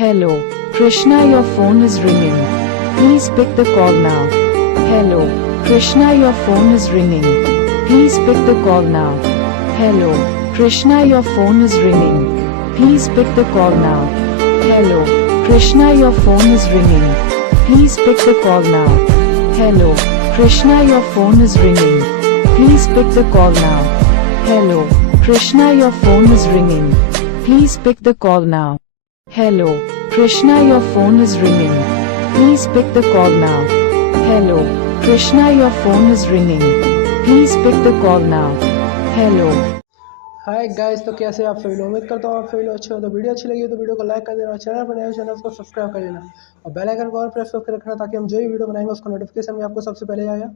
Hello, Krishna, your phone is ringing. Please pick the call now. Hello, Krishna, your phone is ringing. Please pick the call now. Hello, Krishna, your phone is ringing. Please pick the call now. Hello, Krishna, your phone is ringing. Please pick the call now. Hello, Krishna, your phone is ringing. Please pick the call now. Hello, Krishna, your phone is ringing. Please pick the call now. Hello, Krishna, your phone is ringing. Please pick the call now. Hello, Krishna, your phone is ringing. Please pick the call now. Hello. Hi guys, तो कैसे आप सभी लोग? उम्मीद करता हूँ आप सभी लोग अच्छे हो। तो वीडियो अच्छी लगी हो तो वीडियो को लाइक कर देना, चैनल पर नए हो चैनल को सब्सक्राइब कर लेना और बेल आइकन को और प्रेस करके रखना ताकि हम जो भी वीडियो बनाएंगे उसका नोटिफिकेशन भी आपको सबसे पहले आएगा।